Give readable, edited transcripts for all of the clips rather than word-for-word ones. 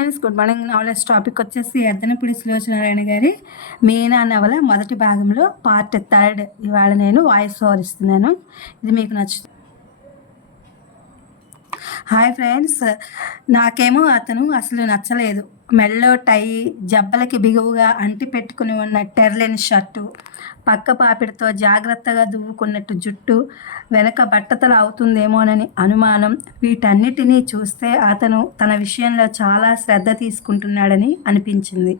Friends, good morning. నవలెస్ topic వచ్చేసి ఎద్దనపూడి సులోచనారాయణ గారి మీనా నవల మొదటి భాగంలో పార్ట్ 3 ఇవాళ నేను వాయిస్ ఓవర్ ఇస్తున్నాను. ఇది మీకు నచ్చుతుంది. హాయ్ ఫ్రెండ్స్, నాకేమో అతను అసలు నచ్చలేదు. మెడలో టై, జబ్బలకి బిగువుగా అంటి పెట్టుకుని ఉన్న టెర్లిన్ షర్టు, పక్క పాపిడితో జాగ్రత్తగా దువ్వుకున్నట్టు జుట్టు, వెనక బట్టతల అవుతుందేమోనని అనుమానం, వీటన్నిటినీ చూస్తే అతను తన విషయంలో చాలా శ్రద్ధ తీసుకుంటున్నాడని అనిపించింది.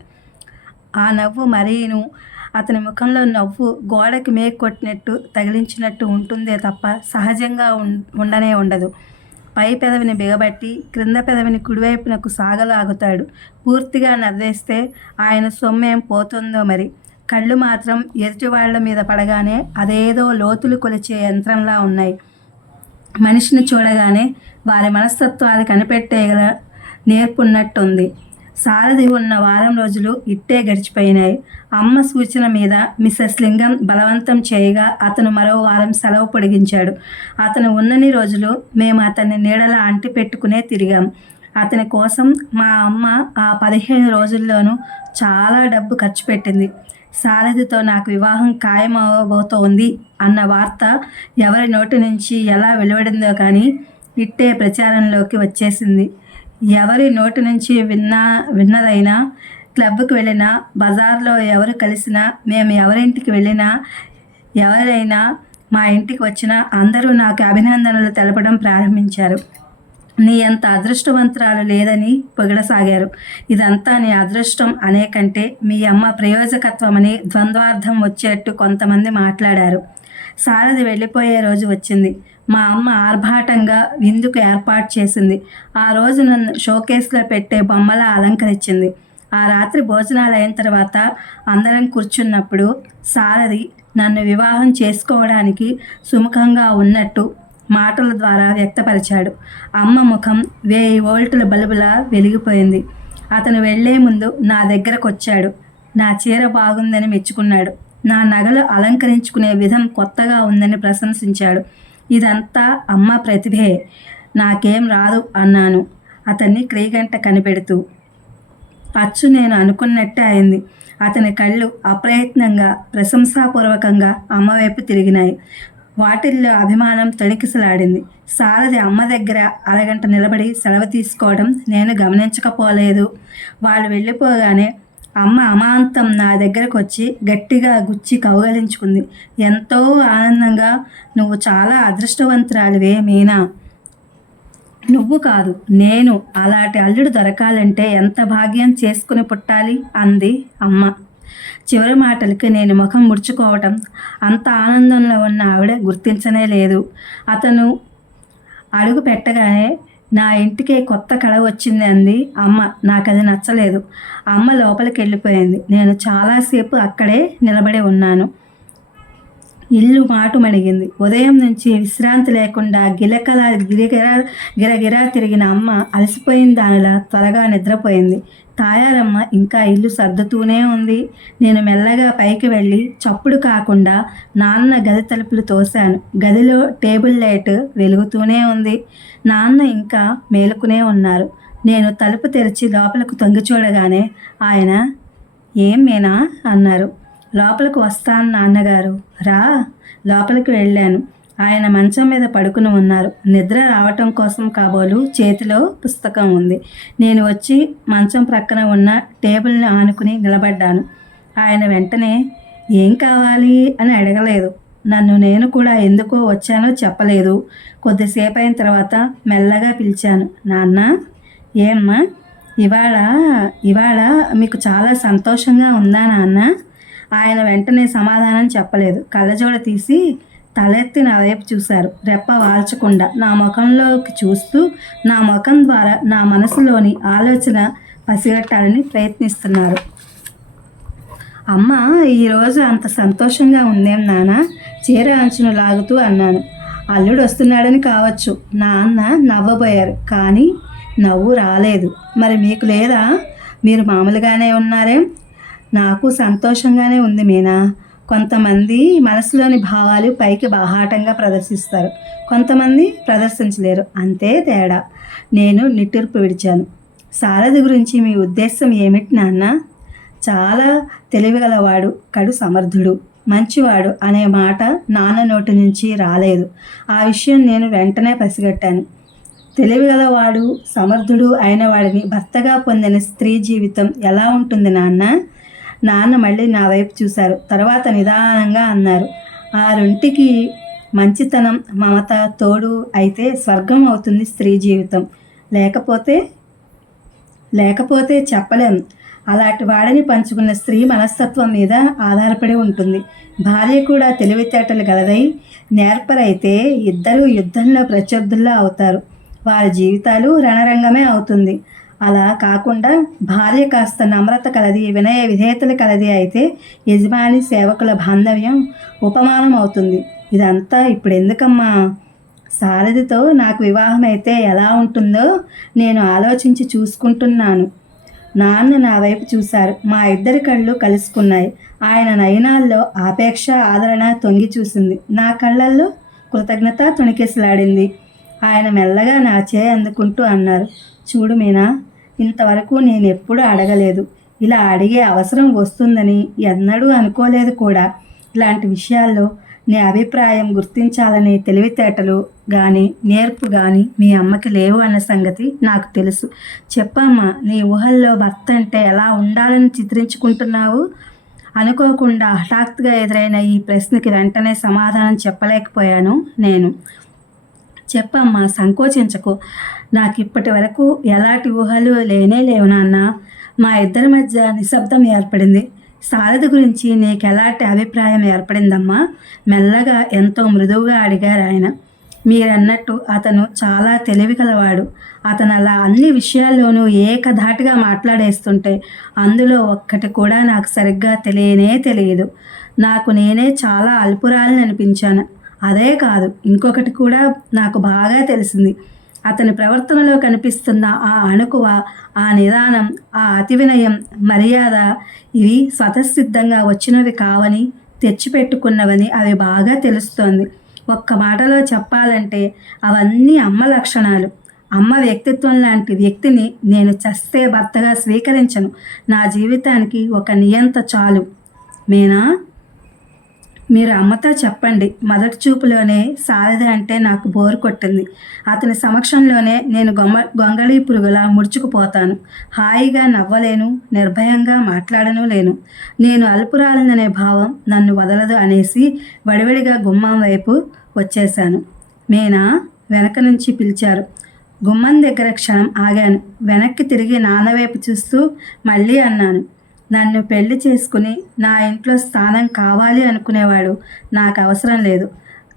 ఆ నవ్వు మరీను. అతని ముఖంలో నవ్వు గోడకి మేకు కొట్టినట్టు తగిలించినట్టు ఉంటుందే తప్ప సహజంగా ఉండనే ఉండదు. పై పెదవిని బిగబట్టి క్రింద పెదవిని కుడివైపునకు సాగలాగుతాడు. పూర్తిగా నవ్వేస్తే ఆయన సొమ్మేం పోతుందో మరి. కళ్ళు మాత్రం ఎదుటివాళ్ల మీద పడగానే అదేదో లోతులు కొలిచే యంత్రంలా ఉన్నాయి. మనిషిని చూడగానే వారి మనస్తత్వాలు కనిపెట్టేగల నేర్పున్నట్టుంది. సారథి ఉన్న వారం రోజులు ఇట్టే గడిచిపోయినాయి. అమ్మ సూచన మీద మిస్సెస్ లింగం బలవంతం చేయగా అతను మరో వారం సెలవు పొడిగించాడు. అతను ఉన్నన్ని రోజులు మేము అతన్ని నీడలా అంటి పెట్టుకునే తిరిగాం. అతని కోసం మా అమ్మ ఆ 15 రోజుల్లోనూ చాలా డబ్బు ఖర్చు పెట్టింది. సారథితో నాకు వివాహం ఖాయమవబోతోంది అన్న వార్త ఎవరి నోటి నుంచి ఎలా వెలువడిందో కానీ ఇట్టే ప్రచారంలోకి వచ్చేసింది. ఎవరి నోటి నుంచి విన్నదైనా, క్లబ్కి వెళ్ళినా, బజార్లో ఎవరు కలిసినా, మేము ఎవరింటికి వెళ్ళినా, ఎవరైనా మా ఇంటికి వచ్చినా అందరూ నాకు అభినందనలు తెలపడం ప్రారంభించారు. నీ అంత అదృష్టవంతురాలు లేదని పొగడసాగారు. ఇదంతా నీ అదృష్టం అనే కంటే మీ అమ్మ ప్రయోజకత్వమని ద్వంద్వార్థం వచ్చేట్టు కొంతమంది మాట్లాడారు. సారథి వెళ్ళిపోయే రోజు వచ్చింది. మా అమ్మ ఆర్భాటంగా విందుకు ఏర్పాటు చేసింది. ఆ రోజు నన్ను షోకేస్లో పెట్టే బొమ్మలా అలంకరించింది. ఆ రాత్రి భోజనాలు అయిన తర్వాత అందరం కూర్చున్నప్పుడు సారథి నన్ను వివాహం చేసుకోవడానికి సుముఖంగా ఉన్నట్టు మాటల ద్వారా వ్యక్తపరిచాడు. అమ్మ ముఖం 1000 వోల్టుల బల్బులా వెలిగిపోయింది. అతను వెళ్లే ముందు నా దగ్గరకు వచ్చాడు. నా చీర బాగుందని మెచ్చుకున్నాడు. నా నగలు అలంకరించుకునే విధం కొత్తగా ఉందని ప్రశంసించాడు. ఇదంతా అమ్మ ప్రతిభే, నాకేం రాదు అన్నాను అతన్ని క్రీగంట కనిపెడుతూ. అచ్చు నేను అనుకున్నట్టే అయింది. అతని కళ్ళు అప్రయత్నంగా ప్రశంసాపూర్వకంగా అమ్మవైపు తిరిగినాయి. వాటిల్లో అభిమానం తొణికిసలాడింది. సారథి అమ్మ దగ్గర అరగంట నిలబడి సెలవు తీసుకోవడం నేను గమనించకపోలేదు. వాళ్ళు వెళ్ళిపోగానే అమ్మ అమాంతం నా దగ్గరకు వచ్చి గట్టిగా గుచ్చి కౌగలించుకుంది. ఎంతో ఆనందంగా, నువ్వు చాలా అదృష్టవంతురాలివే మీనా. నువ్వు కాదు, నేను. అలాంటి అల్లుడు దొరకాలంటే ఎంత భాగ్యం చేసుకుని పుట్టాలి అంది అమ్మ. చివరి మాటలకి నేను ముఖం ముడుచుకోవటం అంత ఆనందంలో ఉన్న ఆవిడ గుర్తించనే లేదు. అతను అడుగు పెట్టగానే నా ఇంటికే కొత్త కళ వచ్చింది అంది అమ్మ. నాకు అది నచ్చలేదు. అమ్మ లోపలికి వెళ్ళిపోయింది. నేను చాలాసేపు అక్కడే నిలబడి ఉన్నాను. ఇల్లు మాటుమణిగింది. ఉదయం నుంచి విశ్రాంతి లేకుండా గిరగిరా తిరిగిన అమ్మ అలసిపోయిన దానిలా త్వరగా నిద్రపోయింది. తాయారమ్మ ఇంకా ఇల్లు సర్దుతూనే ఉంది. నేను మెల్లగా పైకి వెళ్ళి చప్పుడు కాకుండా నాన్న గది తలుపులు తోశాను. గదిలో టేబుల్ లైట్ వెలుగుతూనే ఉంది. నాన్న ఇంకా మేలుకునే ఉన్నారు. నేను తలుపు తెరిచి లోపలకు తొంగి చూడగానే ఆయన, ఏం మీనా అన్నారు. లోపలికి వస్తాను నాన్నగారు. రా. లోపలికి వెళ్ళాను. ఆయన మంచం మీద పడుకుని ఉన్నారు. నిద్ర రావటం కోసం కాబోలు చేతిలో పుస్తకం ఉంది. నేను వచ్చి మంచం ప్రక్కన ఉన్న టేబుల్ని ఆనుకుని నిలబడ్డాను. ఆయన వెంటనే ఏం కావాలి అని అడగలేదు. నన్ను నేను కూడా ఎందుకో వచ్చానో చెప్పలేదు. కొద్దిసేపు అయిన తర్వాత మెల్లగా పిలిచాను. నాన్న. ఏమ్మా, ఇవాళ మీకు చాలా సంతోషంగా ఉందా నాన్న? ఆయన వెంటనే సమాధానం చెప్పలేదు. కళ్ళజోడ తీసి తలెత్తి నా వైపు చూశారు. రెప్ప వాల్చకుండా నా ముఖంలోకి చూస్తూ నా ముఖం ద్వారా నా మనసులోని ఆలోచన పసిగట్టాలని ప్రయత్నిస్తున్నారు. అమ్మ ఈరోజు అంత సంతోషంగా ఉందేం నాన్న? చీర అంచును లాగుతూ అన్నాను. అల్లుడు వస్తున్నాడని కావచ్చు. నాన్న నవ్వబోయారు, కానీ నవ్వు రాలేదు. మరి మీకు లేదా? మీరు మామూలుగానే ఉన్నారేం? నాకు సంతోషంగానే ఉంది మీనా. కొంతమంది మనసులోని భావాలు పైకి బాహాటంగా ప్రదర్శిస్తారు, కొంతమంది ప్రదర్శించలేరు, అంతే తేడా. నేను నిట్టూర్పు విడిచాను. సారథి గురించి మీ ఉద్దేశం ఏమిటి నాన్న? చాలా తెలివిగలవాడు, కడు సమర్థుడు, మంచివాడు అనే మాట నాన్న నోటి నుంచి రాలేదు. ఆ విషయం నేను వెంటనే పసిగట్టాను. తెలివిగలవాడు, సమర్థుడు అయిన వాడిని భర్తగా పొందిన స్త్రీ జీవితం ఎలా ఉంటుంది నాన్న? నాన్న మళ్ళీ నా వైపు చూశారు. తర్వాత నిదానంగా అన్నారు, ఆ రెంటికి మంచితనం, మమత తోడు అయితే స్వర్గం అవుతుంది స్త్రీ జీవితం. లేకపోతే లేకపోతే చెప్పలేం. అలాంటి వాడిని పంచుకున్న స్త్రీ మనస్తత్వం మీద ఆధారపడి ఉంటుంది. భార్య కూడా తెలివితేటలు గలదై నేర్పరైతే ఇద్దరు యుద్ధంలో ప్రత్యర్థుల్లా అవుతారు. వారి జీవితాలు రణరంగమే అవుతుంది. అలా కాకుండా భార్య కాస్త నమ్రత కలది, వినయ విధేయతలు కలది అయితే యజమాని సేవకుల బాంధవ్యం ఉపమానం అవుతుంది. ఇదంతా ఇప్పుడు ఎందుకమ్మా? సారథితో నాకు వివాహం అయితే ఎలా ఉంటుందో నేను ఆలోచించి చూసుకుంటున్నాను. నాన్న నా వైపు చూశారు. మా ఇద్దరి కళ్ళు కలుసుకున్నాయి. ఆయన నయనాల్లో ఆపేక్ష, ఆదరణ తొంగి చూసింది. నా కళ్ళల్లో కృతజ్ఞత తొణికేసలాడింది. ఆయన మెల్లగా నా చేయి అందుకుంటూ అన్నారు, చూడు మీనా, ఇంతవరకు నేను ఎప్పుడూ అడగలేదు. ఇలా అడిగే అవసరం వస్తుందని ఎన్నడూ అనుకోలేదు కూడా. ఇలాంటి విషయాల్లో నీ అభిప్రాయం గుర్తించాలనే తెలివితేటలు కానీ నేర్పు కానీ మీ అమ్మకి లేవు అన్న సంగతి నాకు తెలుసు. చెప్పమ్మా, నీ ఊహల్లో భర్త అంటే ఎలా ఉండాలని చిత్రించుకుంటున్నావు? అనుకోకుండా హఠాత్తుగా ఎదురైన ఈ ప్రశ్నకి వెంటనే సమాధానం చెప్పలేకపోయాను నేను. చెప్పమ్మా, సంకోచించకు. నాకు ఇప్పటి వరకు ఎలాంటి ఊహలు లేవు నాన్న. మా ఇద్దరి మధ్య నిశ్శబ్దం ఏర్పడింది. సారథి గురించి నీకు ఎలాంటి అభిప్రాయం ఏర్పడిందమ్మా? మెల్లగా ఎంతో మృదువుగా అడిగారు ఆయన. మీరన్నట్టు అతను చాలా తెలివిగలవాడు. అతను అలా అన్ని విషయాల్లోనూ ఏకధాటిగా మాట్లాడేస్తుంటే అందులో ఒక్కటి కూడా నాకు సరిగ్గా తెలియదు. నాకు నేనే చాలా అల్పురాలని అనిపించాను. అదే కాదు, ఇంకొకటి కూడా నాకు బాగా తెలిసింది. అతని ప్రవర్తనలో కనిపిస్తున్న ఆ అణకువ, ఆ నిదానం, ఆ అతి వినయం, మర్యాద ఇవి స్వతసిద్ధంగా వచ్చినవి కావని, తెచ్చిపెట్టుకున్నవని అవి బాగా తెలుస్తోంది. ఒక్క మాటలో చెప్పాలంటే అవన్నీ అమ్మ లక్షణాలు. అమ్మ వ్యక్తిత్వం లాంటి వ్యక్తిని నేను చస్తే భర్తగా స్వీకరించను. నా జీవితానికి ఒక నియంత చాలు. మీనా, మీరు అమ్మతో చెప్పండి. మొదటి చూపులోనే సారథి అంటే నాకు బోరు కొట్టింది. అతని సమక్షంలోనే నేను గొంగళి పురుగులా ముడుచుకుపోతాను. హాయిగా నవ్వలేను, నిర్భయంగా మాట్లాడను లేను. నేను అల్పురాలననే భావం నన్ను వదలదు అనేసి వడివడిగా గుమ్మం వైపు వచ్చేశాను. మీనా, వెనక నుంచి పిలిచారు. గుమ్మం దగ్గర క్షణం ఆగాను. వెనక్కి తిరిగి నాన్న వైపు చూస్తూ మళ్ళీ అన్నాను, నన్ను పెళ్లి చేసుకుని నా ఇంట్లో స్థానం కావాలి అనుకునేవాడు నాకు అవసరం లేదు.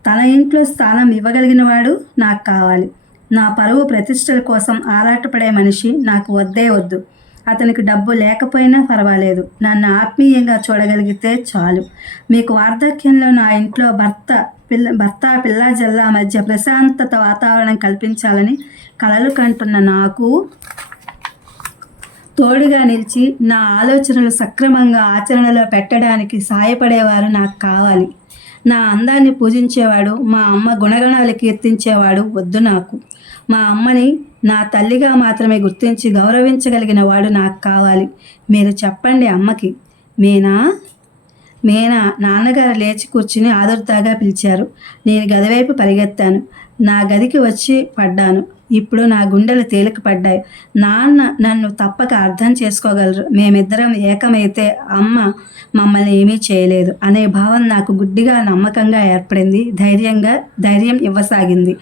తన ఇంట్లో స్థానం ఇవ్వగలిగినవాడు నాకు కావాలి. నా పరువు ప్రతిష్టల కోసం ఆరాటపడే మనిషి నాకు వద్దే వద్దు. అతనికి డబ్బు లేకపోయినా పర్వాలేదు. నన్ను ఆత్మీయంగా చూడగలిగితే చాలు. మీకు వార్ధక్యంలో నా ఇంట్లో భర్త పిల్ల జల్లా మధ్య ప్రశాంతత వాతావరణం కల్పించాలని కలలు కంటున్న నాకు తోడుగా నిలిచి నా ఆలోచనలు సక్రమంగా ఆచరణలో పెట్టడానికి సాయపడేవారు నాకు కావాలి. నా అందాన్ని పూజించేవాడు, మా అమ్మ గుణగణాలు కీర్తించేవాడు వద్దు నాకు. మా అమ్మని నా తల్లిగా మాత్రమే గుర్తించి గౌరవించగలిగిన వాడు నాకు కావాలి. మీరు చెప్పండి అమ్మకి. మీనా, నాన్నగారు లేచి కూర్చుని ఆదుర్దాగా పిలిచారు. నేను గదివైపు పరిగెత్తాను. నా గదికి వచ్చి పడ్డాను. ఇప్పుడు నా గుండెలు తేలిక పడ్డాయి. నాన్న నన్ను తప్పక అర్థం చేసుకోగలరు. మేమిద్దరం ఏకమైతే అమ్మ మమ్మల్ని ఏమీ చేయలేదు అనే భావం నాకు గుడ్డిగా నమ్మకంగా ఏర్పడింది. ధైర్యం ఇవ్వసాగింది.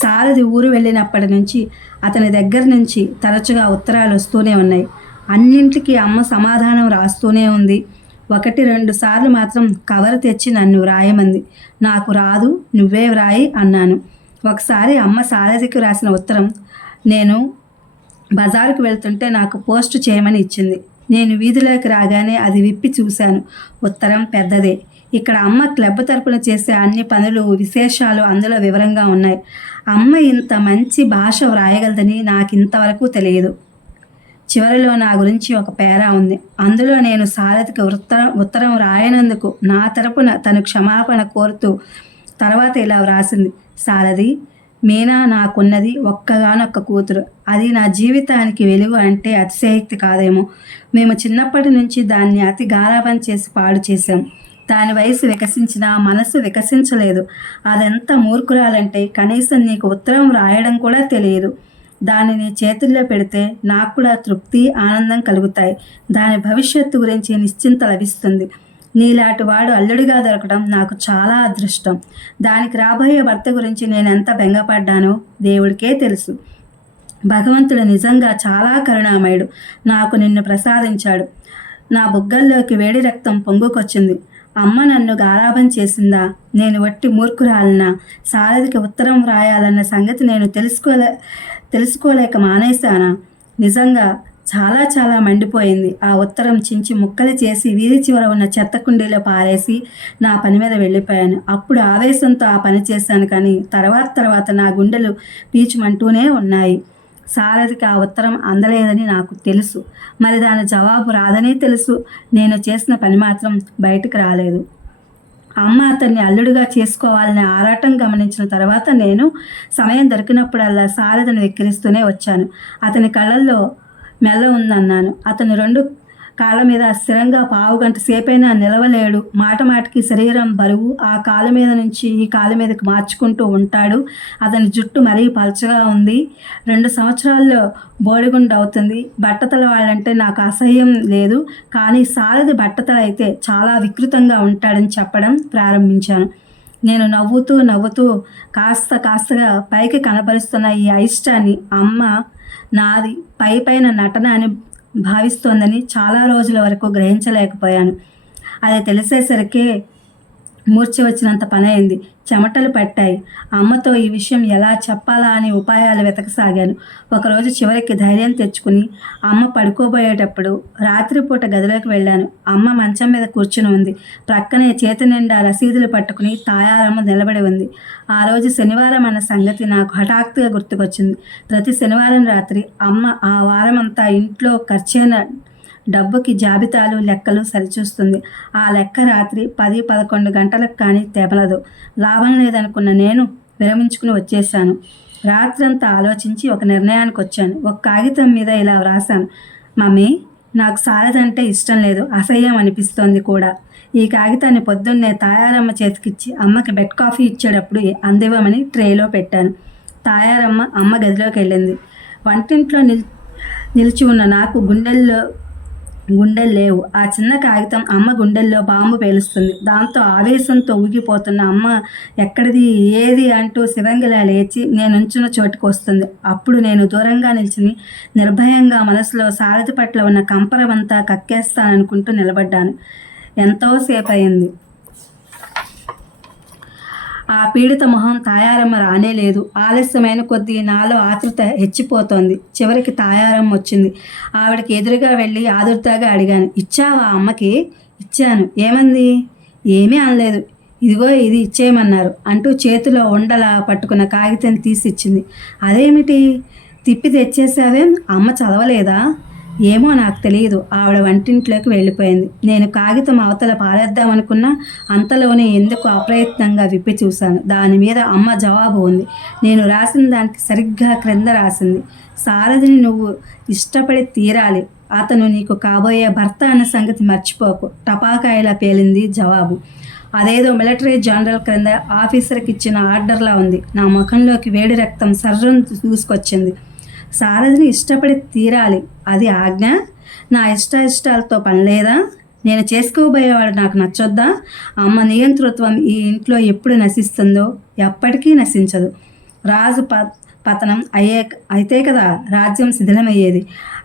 సారథి ఊరు వెళ్ళినప్పటి నుంచి అతని దగ్గర నుంచి తరచుగా ఉత్తరాలు వస్తూనే ఉన్నాయి. అన్నింటికీ అమ్మ సమాధానం రాస్తూనే ఉంది. 1-2 సార్లు మాత్రం కవర్ తెచ్చి నన్ను వ్రాయమంది. నాకు రాదు, నువ్వే వ్రాయి అన్నాను. ఒకసారి అమ్మ సారథికి రాసిన ఉత్తరం నేను బజారుకు వెళ్తుంటే నాకు పోస్టు చేయమని ఇచ్చింది. నేను వీధిలోకి రాగానే అది విప్పి చూశాను. ఉత్తరం పెద్దదే. ఇక్కడ అమ్మ క్లబ్ తరపున చేసే అన్ని పనులు, విశేషాలు అందులో వివరంగా ఉన్నాయి. అమ్మ ఇంత మంచి భాష వ్రాయగలదని నాకు ఇంతవరకు తెలియదు. చివరిలో నా గురించి ఒక పేరా ఉంది. అందులో నేను సారథికి ఉత్తరం రాయనందుకు నా తరపున తను క్షమాపణ కోరుతూ తర్వాత ఇలా వ్రాసింది. సారథి, మీనా నాకున్నది ఒక్కగానొక్క కూతురు. అది నా జీవితానికి వెలుగు అంటే అతిశయోక్తి కాదేమో. మేము చిన్నప్పటి నుంచి దాన్ని అతి గారాబం చేసి పాడు చేశాం. దాని వయసు వికసించినా మనసు వికసించలేదు. అదెంత మూర్ఖురాలంటే కనీసం నీకు ఉత్తరం రాయడం కూడా తెలియదు. దాన్ని నీ చేతుల్లో పెడితే నాకు కూడా తృప్తి, ఆనందం కలుగుతాయి. దాని భవిష్యత్తు గురించి నిశ్చింత లభిస్తుంది. నీలాంటి వాడు అల్లుడిగా దొరకడం నాకు చాలా అదృష్టం. దానికి రాబోయే భర్త గురించి నేను ఎంత బెంగపడ్డానో దేవుడికే తెలుసు. భగవంతుడు నిజంగా చాలా కరుణామయుడు. నాకు నిన్ను ప్రసాదించాడు. నా బుగ్గల్లోకి వేడి రక్తం పొంగుకొచ్చింది. అమ్మ నన్ను గారాబం చేసిందా? నేను వట్టి మూర్ఖురాలనా? సారథికి ఉత్తరం రాయాలన్న సంగతి నేను తెలుసుకోలేక మానేశానా? నిజంగా చాలా చాలా మండిపోయింది. ఆ ఉత్తరం చించి ముక్కలు చేసి వీధి చివర ఉన్న చెత్త కుండీలో పారేసి నా పని మీద వెళ్ళిపోయాను. అప్పుడు ఆవేశంతో ఆ పని చేశాను, కానీ తర్వాత నా గుండెలు పీచుమంటూనే ఉన్నాయి. సారథికి ఆ ఉత్తరం అందలేదని నాకు తెలుసు. మరి దాని జవాబు రాదని తెలుసు. నేను చేసిన పని మాత్రం బయటకు రాలేదు. అమ్మ అతన్ని అల్లుడిగా చేసుకోవాలనే ఆరాటం గమనించిన తర్వాత నేను సమయం దొరికినప్పుడల్లా సారథిని వెక్కిరిస్తూనే వచ్చాను. అతని కళ్ళల్లో మెల్ల ఉందన్నాను. అతను 2 కాళ్ళ మీద స్థిరంగా పావుగంట సేపైనా నిలవలేడు. మాటమాటికి శరీరం బరువు ఆ కాలు మీద నుంచి ఈ కాలు మీదకి మార్చుకుంటూ ఉంటాడు. అతని జుట్టు మరీ పలచగా ఉంది. 2 సంవత్సరాల్లో బోడిగుండు అవుతుంది. బట్టతల వాళ్ళంటే నాకు అసహ్యం లేదు, కానీ సారథి బట్టతల అయితే చాలా వికృతంగా ఉంటాడని చెప్పడం ప్రారంభించాను. నేను నవ్వుతూ కాస్తగా పైకి కనపరుస్తున్న ఈ అయిష్టాన్ని అమ్మ నాది పైన నటన అని భావిస్తోందని చాలా రోజుల వరకు గ్రహించలేకపోయాను. అది తెలిసేసరికి మూర్ఛ వచ్చినంత పనైంది. చెమటలు పట్టాయి. అమ్మతో ఈ విషయం ఎలా చెప్పాలా అని ఉపాయాలు వెతకసాగాను. ఒకరోజు చివరికి ధైర్యం తెచ్చుకుని అమ్మ పడుకోబోయేటప్పుడు రాత్రిపూట గదిలోకి వెళ్ళాను. అమ్మ మంచం మీద కూర్చుని ఉంది. ప్రక్కనే చేతి నిండా రసీదులు పట్టుకుని తాయారమ్మ నిలబడి ఉంది. ఆ రోజు శనివారం అన్న సంగతి నాకు హఠాత్తుగా గుర్తుకొచ్చింది. ప్రతి శనివారం రాత్రి అమ్మ ఆ వారమంతా ఇంట్లో ఖర్చైన డబ్బుకి జాబితాలు, లెక్కలు సరిచూస్తుంది. ఆ లెక్క రాత్రి 10-11 గంటలకు కానీ తెమలదు. లాభం లేదనుకున్న నేను విరమించుకుని వచ్చేశాను. రాత్రంతా ఆలోచించి ఒక నిర్ణయానికి వచ్చాను. ఒక కాగితం మీద ఇలా వ్రాసాను: మమ్మీ, నాకు సారథి అంటే ఇష్టం లేదు, అసహ్యం అనిపిస్తోంది కూడా. ఈ కాగితాన్ని పొద్దున్నే తాయారమ్మ చేతికిచ్చి అమ్మకి బెడ్ కాఫీ ఇచ్చేటప్పుడు అందివ్వమని ట్రేలో పెట్టాను. తాయారమ్మ అమ్మ గదిలోకి వెళ్ళింది. వంటింట్లో నిలిచి ఉన్న నాకు గుండెలు లేవు. ఆ చిన్న కాగితం అమ్మ గుండెల్లో బాంబు పేలుస్తుంది. దాంతో ఆవేశంతో ఊగిపోతున్న అమ్మ ఎక్కడిది, ఏది అంటూ శివంగిలా లేచి నేనుంచిన చోటుకు వస్తుంది. అప్పుడు నేను దూరంగా నిల్చుని నిర్భయంగా మనసులో సారథి పట్ల ఉన్న కంపరమంతా కక్కేస్తాననుకుంటూ నిలబడ్డాను. ఎంతోసేపు అయింది. ఆ పీడిత మొహం తాయారమ్మ రానేలేదు. ఆలస్యమైన కొద్దీ నాలో ఆతృత హెచ్చిపోతోంది. చివరికి తాయారమ్మ వచ్చింది. ఆవిడకి ఎదురుగా వెళ్ళి ఆదుర్దాగా అడిగాను: ఇచ్చావా అమ్మకి? ఇచ్చాను. ఏమంది? ఏమీ అనలేదు. ఇదిగో ఇది ఇచ్చేయమన్నారు అంటూ చేతిలో ఉండలా పట్టుకున్న కాగితం తీసి ఇచ్చింది. అదేమిటి తిప్పి తెచ్చేసావేం? అమ్మ చదవలేదా? ఏమో నాకు తెలియదు. ఆవిడ వంటింట్లోకి వెళ్ళిపోయింది. నేను కాగితం అవతల పారేద్దామనుకున్నా అంతలోనే ఎందుకు అప్రయత్నంగా విప్పి చూశాను. దాని మీద అమ్మ జవాబు ఉంది. నేను రాసిన దానికి సరిగ్గా క్రింద రాసింది: సారథిని నువ్వు ఇష్టపడి తీరాలి. అతను నీకు కాబోయే భర్త అన్న సంగతి మర్చిపోకు. టపాకాయలా పేలింది జవాబు. అదేదో మిలిటరీ జనరల్ క్రింద ఆఫీసర్కి ఇచ్చిన ఆర్డర్లా ఉంది. నా ముఖంలోకి వేడి రక్తం సర్రం దూసుకొచ్చింది. సారథిని ఇష్టపడి తీరాలి, అది ఆజ్ఞ? నా ఇష్టాలతో పని లేదా? నేను చేసుకోబోయేవాడు నాకు నచ్చొద్దా? అమ్మ నియంతృత్వం ఈ ఇంట్లో ఎప్పుడు నశిస్తుందో ఎప్పటికీ నశించదు. రాజు పతనం అయితే కదా రాజ్యం శిథిలమయ్యేది.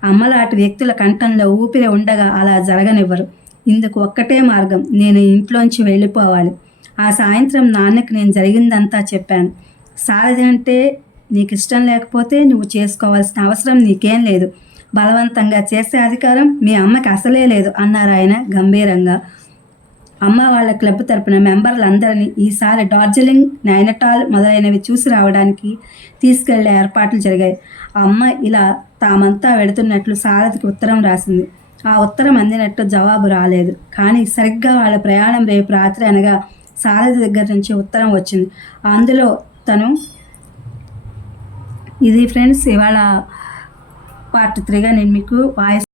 అమ్మలాంటి వ్యక్తుల కంఠంలో ఊపిరి ఉండగా అలా జరగనివ్వరు. ఇందుకు ఒక్కటే మార్గం: నేను ఇంట్లోంచి వెళ్ళిపోవాలి. ఆ సాయంత్రం నాన్నకి నేను జరిగిందంతా చెప్పాను. సారథి అంటే నీకు ఇష్టం లేకపోతే నువ్వు చేసుకోవాల్సిన అవసరం నీకేం లేదు. బలవంతంగా చేసే అధికారం మీ అమ్మకి అసలే లేదు అన్నారు ఆయన గంభీరంగా. అమ్మ వాళ్ళ క్లబ్ తరపున మెంబర్లందరినీ ఈసారి డార్జిలింగ్, నైనిటాల్ మొదలైనవి చూసి రావడానికి తీసుకెళ్లే ఏర్పాట్లు జరిగాయి. అమ్మ ఇలా తామంతా వెడుతున్నట్లు సారథికి ఉత్తరం రాసింది. ఆ ఉత్తరం అందినట్టు జవాబు రాలేదు. కానీ సరిగ్గా వాళ్ళ ప్రయాణం రేపు రాత్రి అనగా సారథి దగ్గర నుంచి ఉత్తరం వచ్చింది. అందులో తను ఇది ఫ్రెండ్స్ ఇవాళ పార్ట్ 3గా నేను మీకు వాయిస్.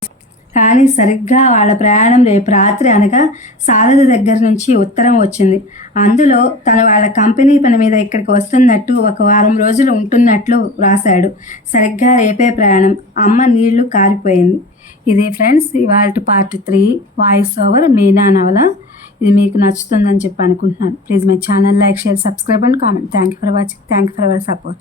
కానీ సరిగ్గా వాళ్ళ ప్రయాణం రేపు రాత్రి అనగా సారథి దగ్గర నుంచి ఉత్తరం వచ్చింది. అందులో తను వాళ్ళ కంపెనీ పని మీద ఇక్కడికి వస్తున్నట్టు, ఒక వారం రోజులు ఉంటున్నట్లు రాశాడు. సరిగ్గా రేపే ప్రయాణం. అమ్మ నీళ్లు కారిపోయింది. ఇది ఫ్రెండ్స్ ఇవాళ పార్ట్ 3 వాయిస్ ఓవర్ మీనా నవల. ఇది మీకు నచ్చుతుందని చెప్పి అనుకుంటున్నాను. Please my channel like, share, subscribe and comment. Thank you for watching. Thank you for our support.